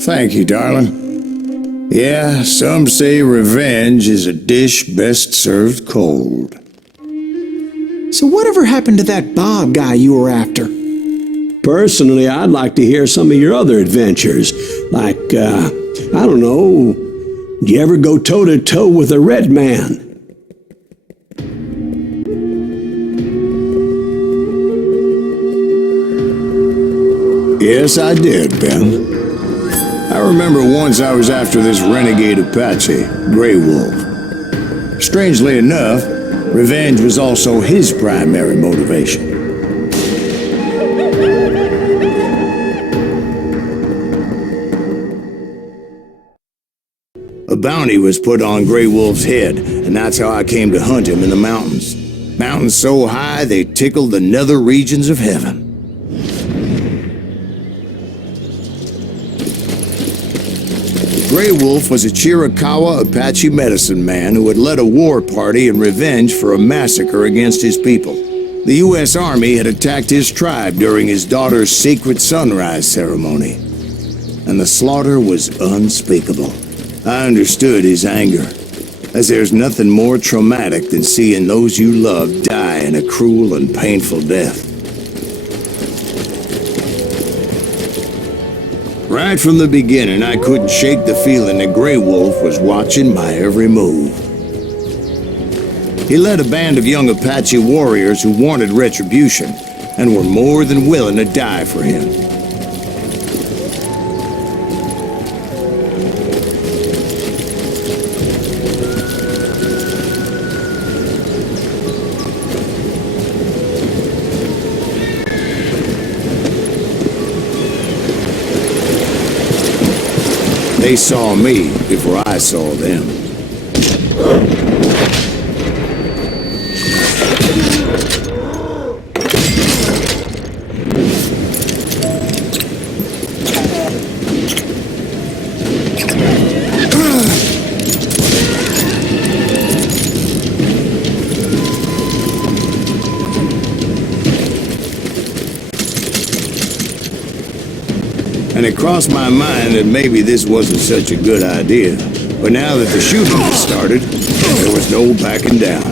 Thank you, darling. Yeah, some say revenge is a dish best served cold. So whatever happened to that Bob guy you were after? Personally, I'd like to hear some of your other adventures. Like, I don't know, did you ever go toe-to-toe with a red man? Yes, I did, Ben. I remember once I was after this renegade Apache, Grey Wolf. Strangely enough, revenge was also his primary motivation. A bounty was put on Grey Wolf's head, and that's how I came to hunt him in the mountains. Mountains so high they tickled the nether regions of heaven. Grey Wolf was a Chiricahua Apache medicine man who had led a war party in revenge for a massacre against his people. The U.S. Army had attacked his tribe during his daughter's secret sunrise ceremony, and the slaughter was unspeakable. I understood his anger, as there's nothing more traumatic than seeing those you love die in a cruel and painful death. Right from the beginning, I couldn't shake the feeling that Grey Wolf was watching my every move. He led a band of young Apache warriors who wanted retribution and were more than willing to die for him. They saw me before I saw them. And it crossed my mind that maybe this wasn't such a good idea. But now that the shooting had started, there was no backing down.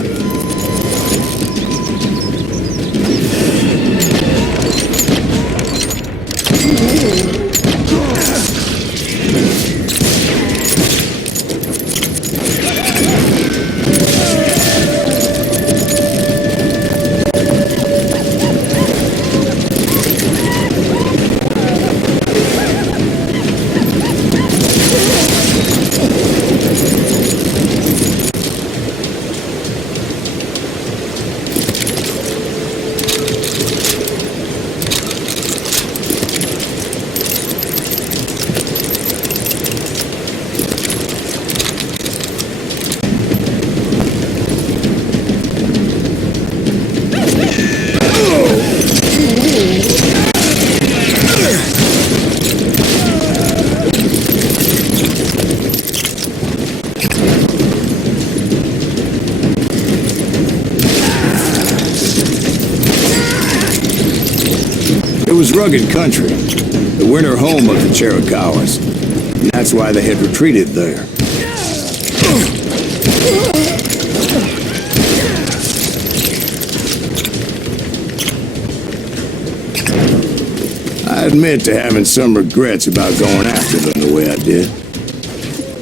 It was rugged country, the winter home of the Chiricahuas, and that's why they had retreated there. I admit to having some regrets about going after them the way I did.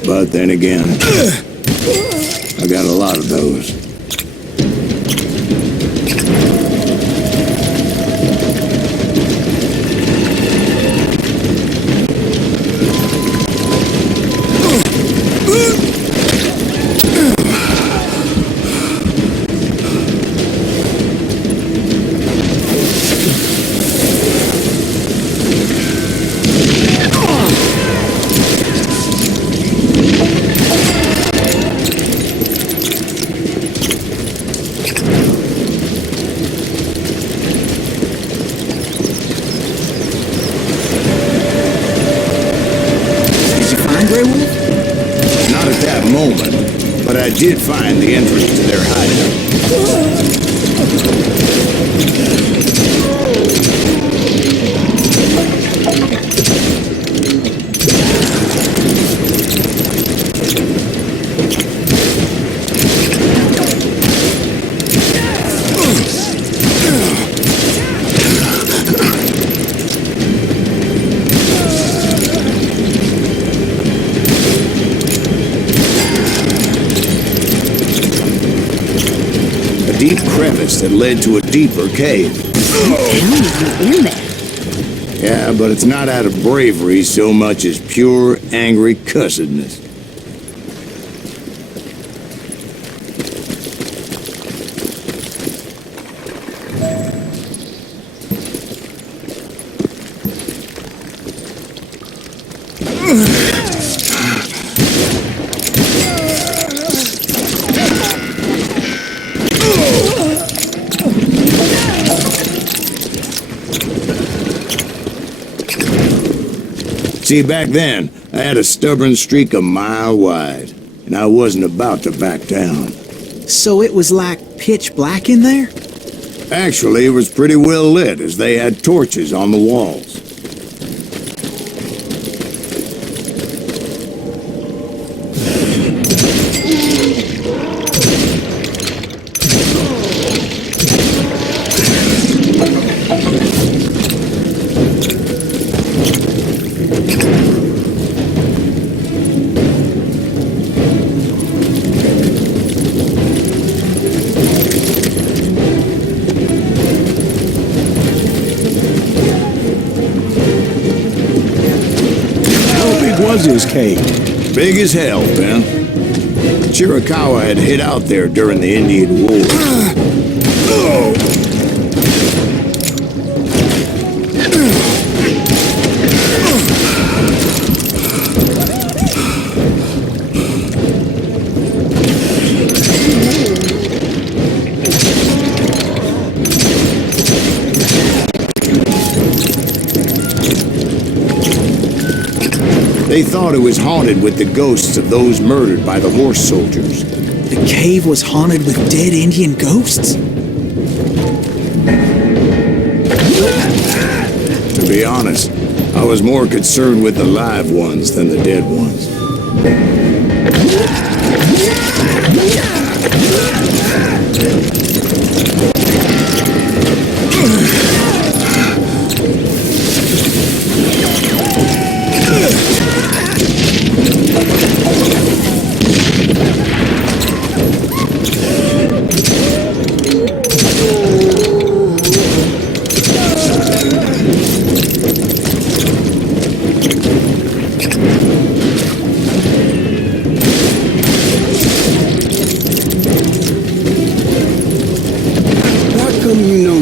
But then again, I got a lot of those. Not at that moment, but I did find the entrance to their hideout. crevice that led to a deeper cave. Tell me you're in there. Yeah, but it's not out of bravery so much as pure, angry cussedness. See, back then, I had a stubborn streak a mile wide, and I wasn't about to back down. So it was like pitch black in there? Actually, it was pretty well lit, as they had torches on the walls. Was his cave? Big as hell, Ben. Chiricahua had hid out there during the Indian War. They thought it was haunted with the ghosts of those murdered by the horse soldiers. The cave was haunted with dead Indian ghosts? To be honest, I was more concerned with the live ones than the dead ones.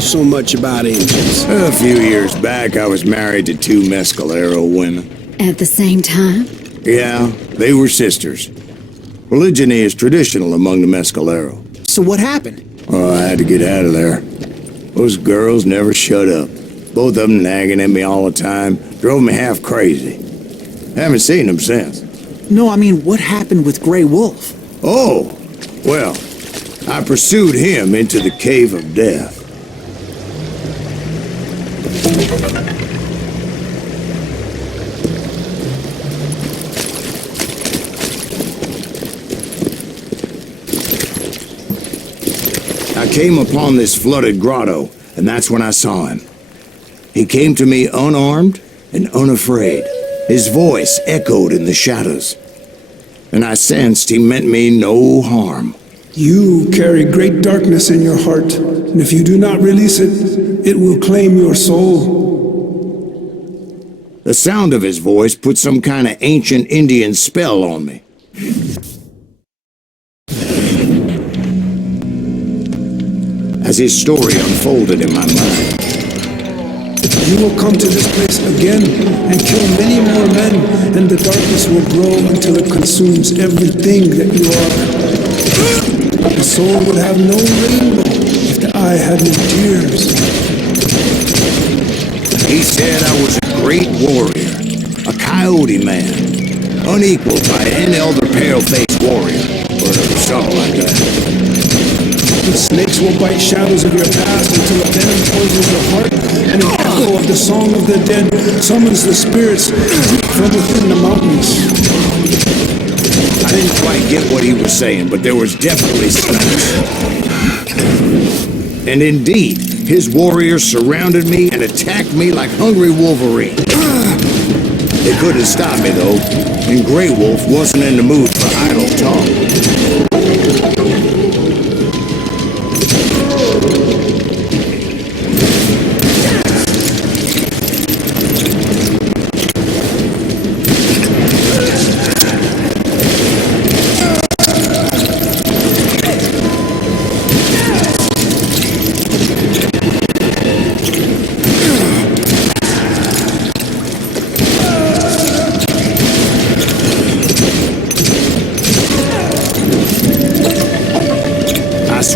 So much about angels. A few years back, I was married to two Mescalero women. At the same time? Yeah, they were sisters. Polygyny is traditional among the Mescalero. So what happened? Oh, I had to get out of there. Those girls never shut up. Both of them nagging at me all the time. Drove me half crazy. Haven't seen them since. No, I mean, what happened with Grey Wolf? Oh, well, I pursued him into the Cave of Death. I came upon this flooded grotto, and that's when I saw him. He came to me unarmed and unafraid. His voice echoed in the shadows, and I sensed he meant me no harm. You carry great darkness in your heart, and if you do not release it, it will claim your soul. The sound of his voice put some kind of ancient Indian spell on me. As his story unfolded in my mind, You will come to this place again and kill many more men, and the darkness will grow until it consumes everything that you are. The soul would have no rainbow if the eye had no tears. he said I was a great warrior, a coyote man, unequaled by any other pale-faced warrior, or something like that. The snakes will bite shadows of your past until a venom poisons your heart, and an echo of the song of the dead summons the spirits from within the mountains. I didn't quite get what he was saying, but there was definitely snakes. And indeed, his warriors surrounded me and attacked me like hungry Wolverine. They couldn't stop me, though, and Grey Wolf wasn't in the mood for idle talk.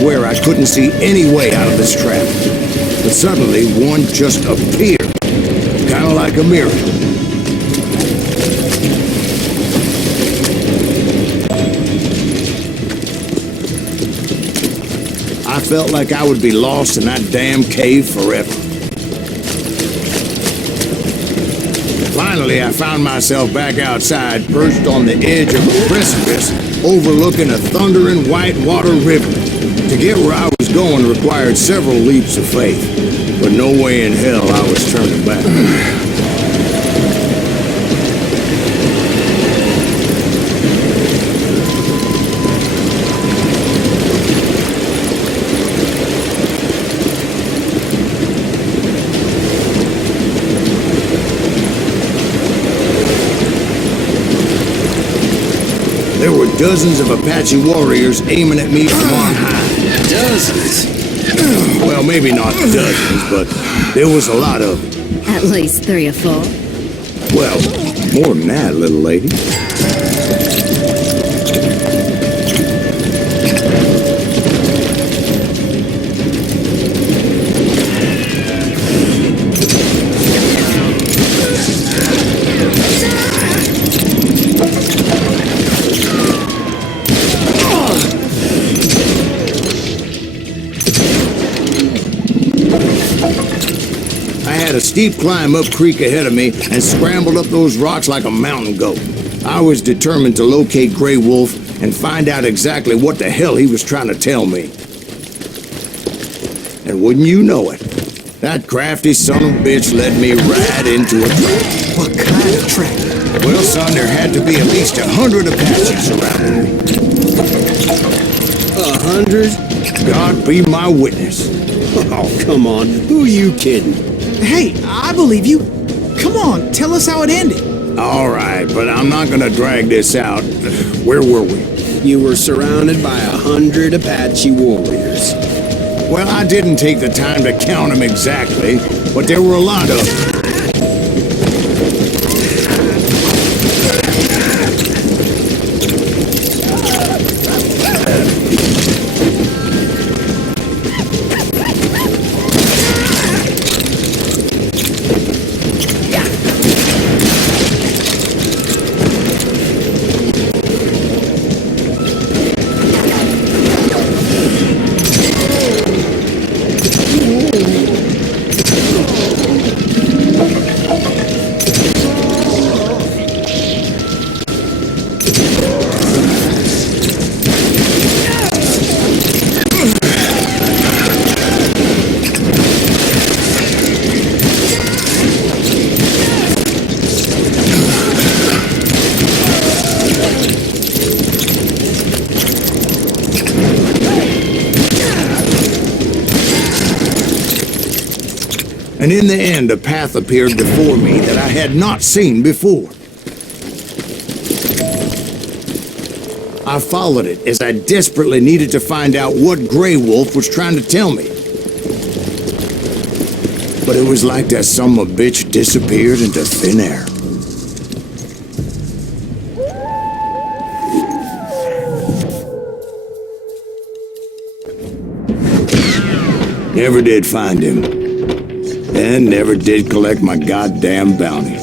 swear I couldn't see any way out of this trap. But suddenly, one just appeared, kind of like a miracle. I felt like I would be lost in that damn cave forever. Finally, I found myself back outside, perched on the edge of a precipice, overlooking a thundering white water river. To get where I was going required several leaps of faith, but no way in hell I was turning back. There were dozens of Apache warriors aiming at me from on high. Dozens? Well, maybe not dozens, but there was a lot of them. At least 3 or 4. Well, more than that, little lady. A steep climb up creek ahead of me and scrambled up those rocks like a mountain goat. I was determined to locate Grey Wolf and find out exactly what the hell he was trying to tell me. And wouldn't you know it, that crafty son of a bitch led me right into a trap. What kind of trap? Well, son, there had to be at least 100 Apaches surrounding me. 100? God be my witness. Oh, come on. Who are you kidding? Hey, I believe you. Come on, tell us how it ended. All right, but I'm not gonna drag this out. Where were we? You were surrounded by 100 Apache warriors. Well, I didn't take the time to count them exactly, but there were a lot of them. And in the end, a path appeared before me that I had not seen before. I followed it as I desperately needed to find out what Grey Wolf was trying to tell me. But it was like that son of a bitch disappeared into thin air. Never did find him. And never did collect my goddamn bounty.